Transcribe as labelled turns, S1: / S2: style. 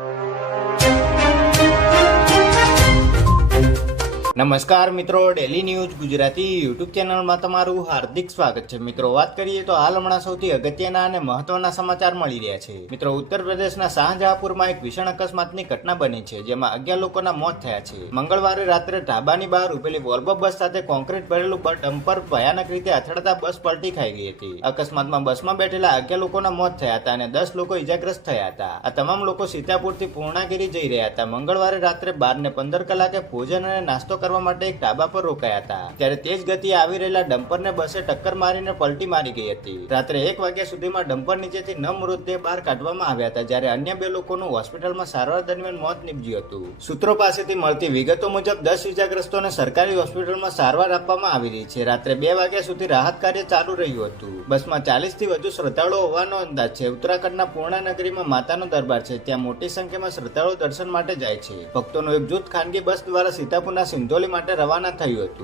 S1: you. નમસ્કાર મિત્રો daily news Gujarati YouTube ચેનલમાં તમારું હાર્દિક સ્વાગત છે. મિત્રો, વાત કરીએ તો હાલ હમણાં સૌથી અગત્યના અને મહત્વના સમાચાર મળી રહ્યા છે. મિત્રો, ઉત્તર પ્રદેશના શાહજહાપુરમાં એક ભીષણ અકસ્માતની ઘટના બની છે, જેમાં અગિયાર લોકોના મોત થયા છે. મંગળવારે રાત્રે ઢાબાની બહાર ઉભેલી વોલ્વો બસ સાથે કોન્ક્રીટ ભરેલું ડમ્પર ભયાનક રીતે અથડાતા બસ પલટી ખાઈ ગઈ હતી. અકસ્માતમાં બસમાં બેઠેલા અગિયાર લોકોના મોત થયા હતા અને દસ લોકો ઇજાગ્રસ્ત થયા હતા. આ તમામ લોકો સીતાપુરથી પૂર્ણાગીરી જઈ રહ્યા હતા. મંગળવારે રાત્રે બાર ને પંદર કલાકે ભોજન અને નાસ્તો કરવા માટે એક ઢાબા પર રોકાયા હતા. ત્યારે તેજ ગતિએ આવી રહેલા ડમ્પરને બસે ટક્કર મારીને પલટી મારી ગઈ હતી. રાત્રે એક વાગ્યા સુધીમાં ડમ્પર નીચેથી નવ મૃતદેહ બહાર કાઢવામાં આવ્યા હતા, જ્યારે અન્ય બે લોકોનું હોસ્પિટલમાં સારવાર દરમિયાન મોત નીપજ્યું હતું. સૂત્રો પાસેથી મળતી વિગતો મુજબ, દસ ઇજાગ્રસ્તોને સરકારી હોસ્પિટલમાં સારવાર આપવામાં આવી રહી છે. રાત્રે બે વાગ્યા સુધી રાહત કાર્ય ચાલુ રહ્યું હતું. બસમાં ચાલીસથી વધુ શ્રદ્ધાળુઓ હોવાનો અંદાજ છે. ઉત્તરાખંડના પૂર્ણા નગરીમાં માતાનો દરબાર છે. ત્યાં મોટી સંખ્યામાં શ્રદ્ધાળુઓ દર્શન માટે જાય છે. ભક્તોનું એક જૂથ ખાનગી બસ દ્વારા સીતાપુરના સિંધોલી માટે રવાના થયું હતું.